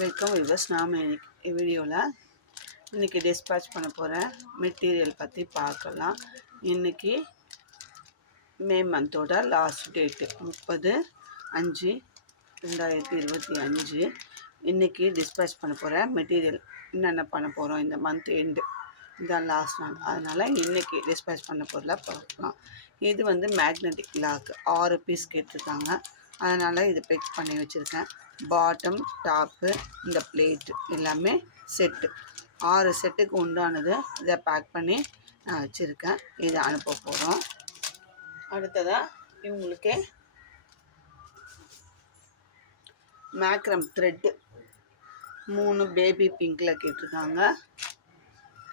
Welcome viewers. நாம் வீடியோவில் இன்றைக்கி டிஸ்பேட்ச் பண்ண போகிற மெட்டீரியல் பற்றி பார்க்கலாம். இன்றைக்கி மே மந்தோட லாஸ்ட் டேட்டு 30/5/2025. இன்றைக்கி டிஸ்பேட்ச் பண்ண போகிற மெட்டீரியல் என்னென்ன பண்ண போகிறோம் இந்த மந்த் எண்டு, இதுதான் லாஸ்ட் நாள். அதனால் இன்றைக்கி டிஸ்பேட்ச் பண்ண பொருளாக பார்க்கலாம். இது வந்து மேக்னெட்டிக் லாக் 6 பீஸ் கேட்டிருக்காங்க. அதனால் இது பேக் பண்ணி வச்சுருக்கேன். பாட்டம், டாப்பு, இந்த பிளேட்டு எல்லாமே செட்டு 6 செட்டுக்கு உண்டானது. இதை பேக் பண்ணி நான் வச்சுருக்கேன். இதை அனுப்ப போகிறோம். அடுத்ததாக இவங்களுக்கு மேக்ரம் த்ரெட்டு 3 பேபி பிங்கில் கேட்டிருக்காங்க.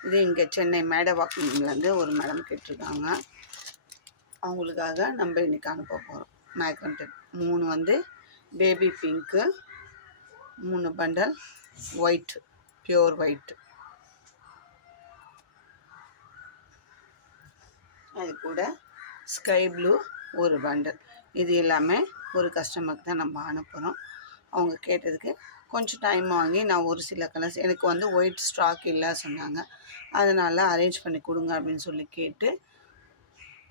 இது இங்கே சென்னை மேடவாக்கம்லேருந்து ஒரு மேடம் கேட்டிருக்காங்க. அவங்களுக்காக நம்ம இன்றைக்கி அனுப்ப போகிறோம். மேக்ரம் த்ரெட் 3 வந்து baby pink, 3 bundle white, pure white. அது கூட ஸ்கை ப்ளூ ஒரு பண்டல். இது எல்லாமே ஒரு கஸ்டமருக்கு தான் நம்ம அனுப்புகிறோம். அவங்க கேட்டதுக்கு கொஞ்சம் டைம் வாங்கி நான் ஒரு சில கலர்ஸ், எனக்கு வந்து ஒயிட் ஸ்டாக் இல்லை சொன்னாங்க. அதனால் அரேஞ்ச் பண்ணி கொடுங்க அப்படின்னு சொல்லி கேட்டு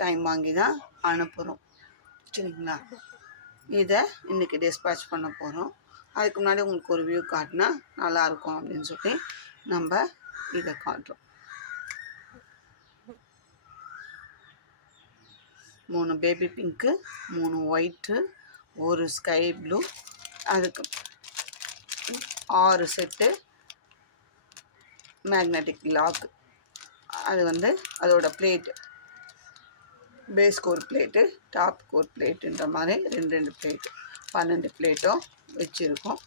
டைம் வாங்கி தான் அனுப்புகிறோம். சரிங்களா? இதை இன்றைக்கி டிஸ்பேட்ச் பண்ண போகிறோம். அதுக்கு முன்னாடி உங்களுக்கு ஒரு வியூ காட்டினா நல்லாயிருக்கும் அப்படின்னு சொல்லி நம்ம இதை காட்டுறோம். 3 பேபி பிங்க்கு, 3 ஒயிட்டு, ஒரு ஸ்கை ப்ளூ, அதுக்கு 6 செட்டு மேக்னெட்டிக் லாக். அது வந்து அதோட பிளேட்டு, பேஸ்க்கு ஒரு பிளேட்டு, டாப்புக்கு ஒரு பிளேட்டுன்ற மாதிரி 2 பிளேட்டு, 12 பிளேட்டும் வச்சுருக்கோம்.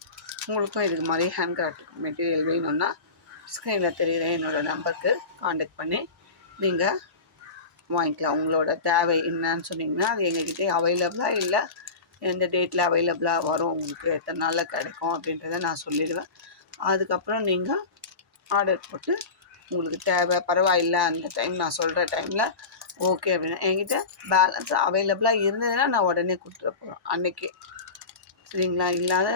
உங்களுக்கும் இதுக்கு மாதிரி ஹேண்ட் கிராஃப்ட் மெட்டீரியல் வேணும்னா ஸ்க்ரீனில் தெரிகிற என்னோடய நம்பருக்கு காண்டாக்ட் பண்ணி நீங்கள் வாங்கிக்கலாம். உங்களோட தேவை என்னன்னு சொன்னிங்கன்னா அது எங்ககிட்ட அவைலபிளாக இல்லை, எந்த டேட்டில் அவைலபிளாக வரும், உங்களுக்கு எத்தனை நாளில் கிடைக்கும் அப்படின்றத நான் சொல்லிடுவேன். அதுக்கப்புறம் நீங்கள் ஆர்டர் போட்டு உங்களுக்கு தேவை பரவாயில்லை அந்த டைம் நான் சொல்கிற டைமில் ஓகே அப்படின்னா என்கிட்ட பேலன்ஸ் அவைலபிளாக இருந்ததுன்னா நான் உடனே கொடுத்துட போகிறோம் அன்றைக்கி. சரிங்களா? இல்லாத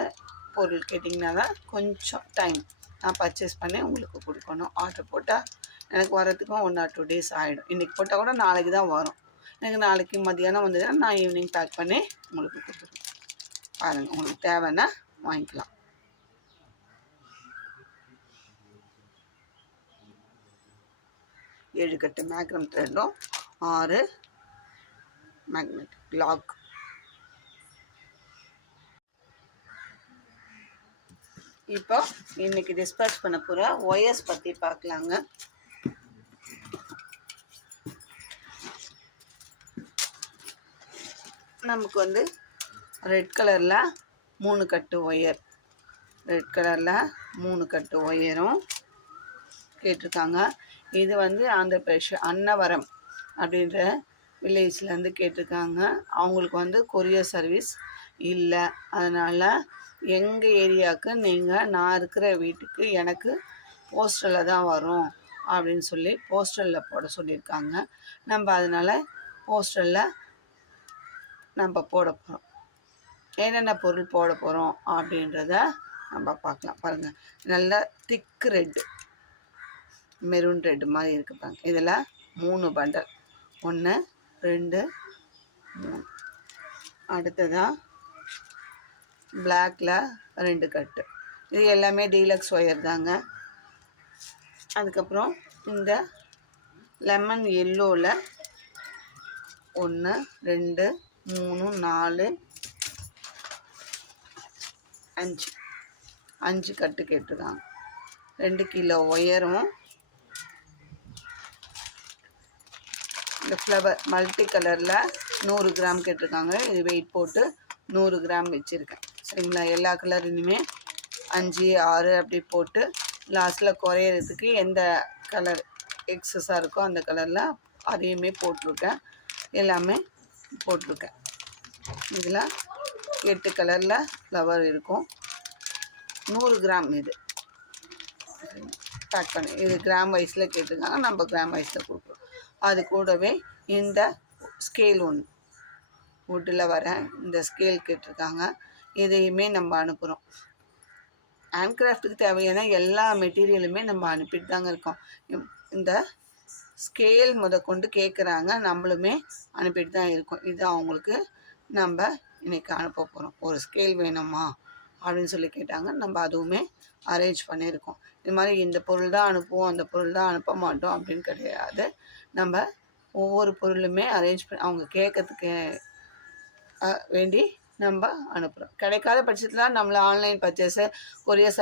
பொருள் கேட்டிங்கன்னா தான் கொஞ்சம் டைம் நான் பர்ச்சேஸ் பண்ணி உங்களுக்கு கொடுக்கணும். ஆர்டர் போட்டால் எனக்கு வரதுக்கும் 1 or 2 days ஆகிடும். இன்றைக்கி போட்டால் கூட நாளைக்கு தான் வரும். எனக்கு நாளைக்கு மதியானம் வந்ததுன்னா நான் ஈவினிங் பேக் பண்ணி உங்களுக்கு கொடுத்துருவேன். பாருங்கள், உங்களுக்கு தேவைன்னா வாங்கிக்கலாம். ஏழு கட்டு மேக்ரம் த்ரெட்டும் 6 மேக்னெட்டிக் லாக். இப்போ இன்னைக்கு டிஸ்பேட்ச் பண்ண போகிற ஒயர்ஸ் பற்றி பார்க்கலாங்க. நமக்கு வந்து ரெட் கலரில் 3 கட்டு ஒயர், ரெட் கலரில் 3 கட்டு ஒயரும் கேட்டிருக்காங்க. இது வந்து ஆந்திர பிரதேஷ் அன்னவரம் அப்படின்ற வில்லேஜ்லேருந்து கேட்டிருக்காங்க. அவங்களுக்கு வந்து கொரியர் சர்வீஸ் இல்லை. அதனால் எங்கள் ஏரியாவுக்கு நீங்கள் நான் இருக்கிற வீட்டுக்கு எனக்கு போஸ்டலில் தான் வரும் அப்படின்னு சொல்லி போஸ்டலில் போட சொல்லியிருக்காங்க. நம்ம அதனால் போஸ்டலில் நம்ம போட போகிறோம். என்னென்ன பொருள் போட போகிறோம் அப்படின்றத நம்ம பார்க்கலாம். பாருங்கள், நல்ல திக்கு ரெட்டு, மெரூன் ரெட்டு மாதிரி இருக்குது பாருங்கள். இதில் 3 பண்டல், 1 2 3. அடுத்ததாக பிளாக்கில் 2 கட்டு. இது எல்லாமே டீலக்ஸ் ஒயர் தாங்க. அதுக்கப்புறம் இந்த லெமன் எல்லோவில் 1 2 3 4 5 கட்டு கேட்டிருக்காங்க. 2 கிலோ ஒயரும் இந்த ஃப்ளவர் மல்டி கலரில் 100 கிராம் கேட்டிருக்காங்க. இது வெயிட் போட்டு 100 கிராம் வச்சுருக்கேன். சரிங்களா? எல்லா கலருமே 5 6 அப்படி போட்டு லாஸ்ட்டில் குறையிறதுக்கு எந்த கலர் எக்ஸஸாக இருக்கோ அந்த கலரில் அதையுமே போட்டிருக்கேன். எல்லாமே போட்டிருக்கேன். இதில் 8 கலரில் ஃப்ளவர் இருக்கும். 100 கிராம் இது பேக் பண்ணி, இது கிராம் வைஸில் கேட்டிருக்காங்க. நம்ம கிராம் வைஸில் கொடுக்குறோம். அது கூடவே இந்த ஸ்கேல் ஒன்று வுட்டில் வர இந்த ஸ்கேல் கேட்டிருக்காங்க. இதையுமே நம்ம அனுப்புகிறோம். ஹேண்ட் கிராஃப்ட்டுக்கு தேவையான எல்லா மெட்டீரியலுமே நம்ம அனுப்பிட்டு தாங்க இருக்கோம். இந்த ஸ்கேல் முதற்கொண்டு கேட்குறாங்க, நம்மளுமே அனுப்பிட்டு தான் இருக்கோம். இது அவங்களுக்கு நம்ம இன்றைக்கி அனுப்ப போகிறோம். ஒரு ஸ்கேல் வேணுமா அப்படின்னு சொல்லி கேட்டாங்க, நம்ம அதுவுமே அரேஞ்ச் பண்ணியிருக்கோம். இது மாதிரி இந்த பொருள் தான் அனுப்புவோம், அந்த பொருள் தான் அனுப்ப மாட்டோம் அப்படின்னு கிடையாது. நம்ம ஒவ்வொரு பொருளுமே அரேஞ்ச் பண்ணி அவங்க கேட்கறதுக்கு வேண்டி நம்ம அனுப்புகிறோம். கிடைக்காத பட்சத்தில் நம்மளை ஆன்லைன் பர்ச்சேஸு கொரியர்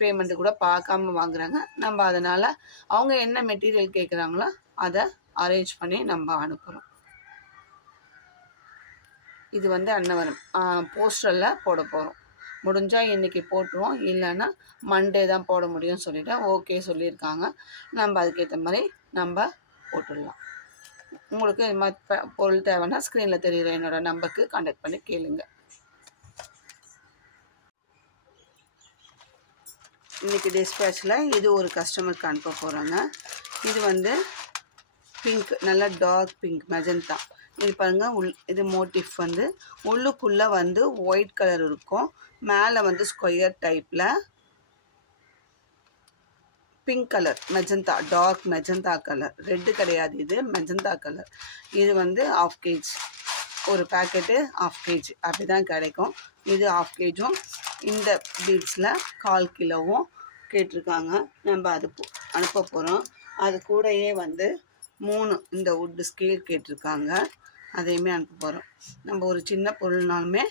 பேமெண்ட்டு கூட பார்க்காம வாங்குகிறாங்க. நம்ம அதனால் அவங்க என்ன மெட்டீரியல் கேட்குறாங்களோ அதை அரேஞ்ச் பண்ணி நம்ம அனுப்புகிறோம். இது வந்து அன்னவரம் போஸ்டரில் போட போகிறோம். முடிஞ்சால் இன்றைக்கி போட்டுருவோம், இல்லைன்னா மண்டே தான் போட முடியும்னு சொல்லிவிட்டு ஓகே சொல்லியிருக்காங்க. நம்ம அதுக்கேற்ற மாதிரி நம்ம போட்டுடலாம். உங்களுக்கு இது மாதிரி பொருள் தேவைன்னா ஸ்க்ரீனில் தெரியுற என்னோடய நம்பருக்கு கான்டாக்ட் பண்ணி கேளுங்க. இன்றைக்கி டிஸ்பேச்சில் இது ஒரு கஸ்டமருக்கு அனுப்ப போகிறாங்க. இது வந்து பிங்க், நல்லா டார்க் பிங்க் மெஜந்தா. இது பாருங்கள், இது மோட்டிஃப் வந்து உள்ளுக்குள்ளே வந்து ஒயிட் கலர் இருக்கும், மேலே வந்து ஸ்கொயர் டைப்பில் pink colour magenta, dark magenta colour, red கிடையாது, இது மெஜந்தா கலர். இது வந்து 1/2 kg, ஒரு பேக்கெட்டு 1/2 kg அப்படி தான் கிடைக்கும். இது 1/2 kg. இந்த பீட்ஸில் 1/4 கிலோவும் கேட்டிருக்காங்க. நம்ம அது அனுப்ப போகிறோம். அது கூடயே வந்து 3 இந்த வுட்டு ஸ்கேல் கேட்டிருக்காங்க, அதையுமே அனுப்ப போகிறோம். நம்ம ஒரு சின்ன பொருள்னாலுமே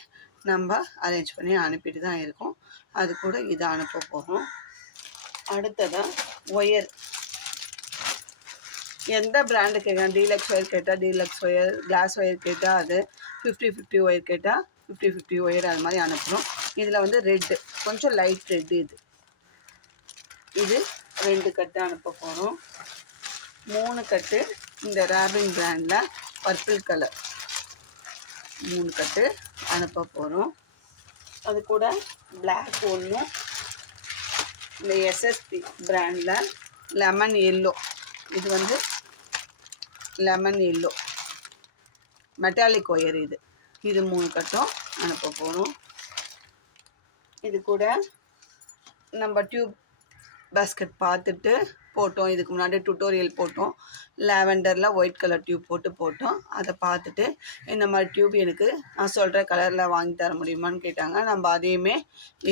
நம்ம அரேஞ்ச் பண்ணி அனுப்பிட்டு தான் இருக்கோம். அது கூட இதை அனுப்ப போகிறோம். அடுத்ததாக ஒயர், எந்த பிராண்டு கேட்குறேன், டீலக்ஸ் ஒயர் கேட்டால் டீலக்ஸ் ஒயர், கிளாஸ் ஒயர் கேட்டால் அது 50-50 ஒயர் கேட்டால் 50-50 ஒயர், அது மாதிரி அனுப்புகிறோம். இதில் வந்து ரெட்டு, கொஞ்சம் லைட் ரெட்டு, இது 2 கட்டு அனுப்ப போகிறோம். 3 கட்டு இந்த ராபின் பிராண்டில் பர்பிள் கலர் 3 கட்டு அனுப்ப போகிறோம். அது கூட பிளாக் ஒன்றும், இந்த எஸ்எஸ்பி பிராண்டில் லெமன் எல்லோ, இது வந்து லெமன் எல்லோ மெட்டாலிக் ஒயர், இது 3 கட்டும் அனுப்ப போகிறோம். இது கூட நம்ம டியூப் பேஸ்கெட் பார்த்துட்டு போட்டோம், இதுக்கு முன்னாடி டுட்டோரியல் போட்டோம், லாவெண்டரில் ஒயிட் கலர் டியூப் போட்டோம். அதை பார்த்துட்டு இந்த மாதிரி டியூப் எனக்கு நான் சொல்கிற கலரில் வாங்கி தர முடியுமான்னு கேட்டாங்க. நம்ம அதையுமே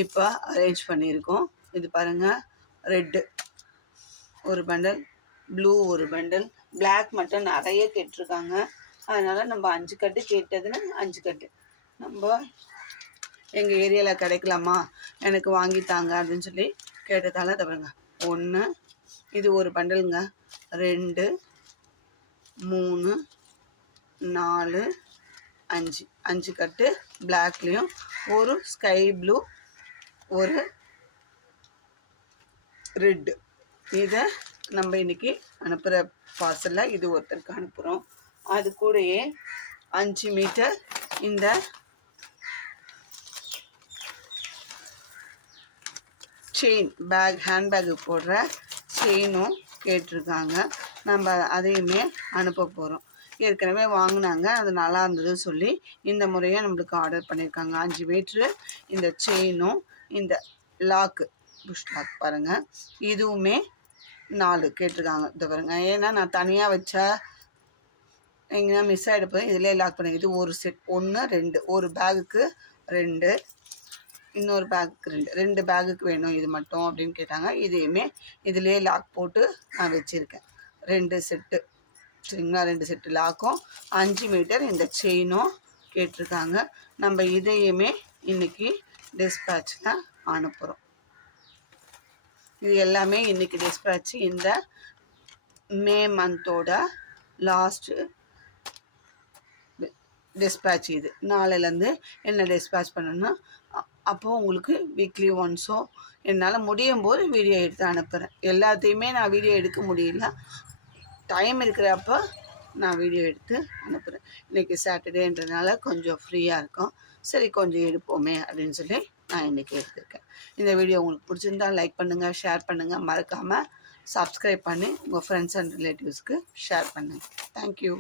இப்போ அரேஞ்ச் பண்ணியிருக்கோம். இது பாருங்கள், ரெட்டு ஒரு பண்டல், ப்ளூ ஒரு பண்டல், பிளாக் மட்டும் நிறைய கேட்டிருக்காங்க. அதனால் நம்ம 5 கட்டு கேட்டதுன்னு 5 கட்டு நம்ம எங்கள் ஏரியாவில் கிடைக்கலாமா, எனக்கு வாங்கித்தாங்க அப்படின்னு சொல்லி கேட்டதால் அதை பாருங்க, 1, இது ஒரு பண்டலுங்க, 2, 3, 4, 5 கட்டு பிளாக்லேயும், ஒரு ஸ்கை ப்ளூ, ஒரு ரெட்டு. இதை நம்ம இன்றைக்கி அனுப்புகிற பார்சலில் இது ஒருத்தருக்கு அனுப்புகிறோம். அது கூடயே 5 மீட்டர் இந்த செயின் பேக், ஹேண்ட்பேக்கு போடுற செயினும் கேட்டிருக்காங்க. நம்ம அதையுமே அனுப்ப போகிறோம். ஏற்கனவே வாங்கினாங்க, அது நல்லா இருந்ததுன்னு சொல்லி இந்த முறையும் நம்மளுக்கு ஆர்டர் பண்ணியிருக்காங்க. 5 மீட்ரு இந்த செயினும், இந்த லாக்கு புஷ் லாக் பாருங்கள், இதுவுமே 4 கேட்டிருக்காங்க. இது பாருங்கள், ஏன்னா நான் தனியாக வச்சா எங்கன்னா மிஸ் ஆகிடுப்போம், இதிலே லாக் பண்ணி. இது ஒரு செட், 1, 2, ஒரு பேகுக்கு 2, இன்னொரு பேக்குக்கு 2 பேகுக்கு வேணும் இது மட்டும் அப்படின்னு கேட்டாங்க. இதையுமே இதிலே லாக் போட்டு நான் வச்சுருக்கேன். 2 செட்டு சரிங்களா, 2 செட்டு லாக்கும் 5 மீட்டர் இந்த செயினும் கேட்டிருக்காங்க. நம்ம இதையுமே இன்றைக்கி டிஸ்பேட்சில் அனுப்புகிறோம். இது எல்லாமே இன்றைக்கி டிஸ்பேட்ச், இந்த மே மந்தோட லாஸ்ட்டு டிஸ்பேட்ச். இது நாளையிலேருந்து என்ன டிஸ்பேட்ச் பண்ணணும்னா, அப்போது உங்களுக்கு வீக்லி ஒன்ஸோ என்னால் முடியும் போது வீடியோ எடுத்து அனுப்புகிறேன். எல்லாத்தையுமே நான் வீடியோ எடுக்க முடியல, டைம் இருக்கிறப்ப நான் வீடியோ எடுத்து அனுப்புகிறேன். இன்றைக்கி சாட்டர்டேன்றதுனால கொஞ்சம் ஃப்ரீயாக இருக்கும், சரி கொஞ்சம் எடுப்போமே அப்படின்னு சொல்லி நான் இன்றைக்கி எடுத்திருக்கேன். இந்த வீடியோ உங்களுக்கு பிடிச்சிருந்தால் லைக் பண்ணுங்கள், ஷேர் பண்ணுங்கள், மறக்காமல் சப்ஸ்கிரைப் பண்ணி உங்கள் ஃப்ரெண்ட்ஸ் அண்ட் ரிலேட்டிவ்ஸ்க்கு ஷேர் பண்ணுங்கள். தேங்க்யூ.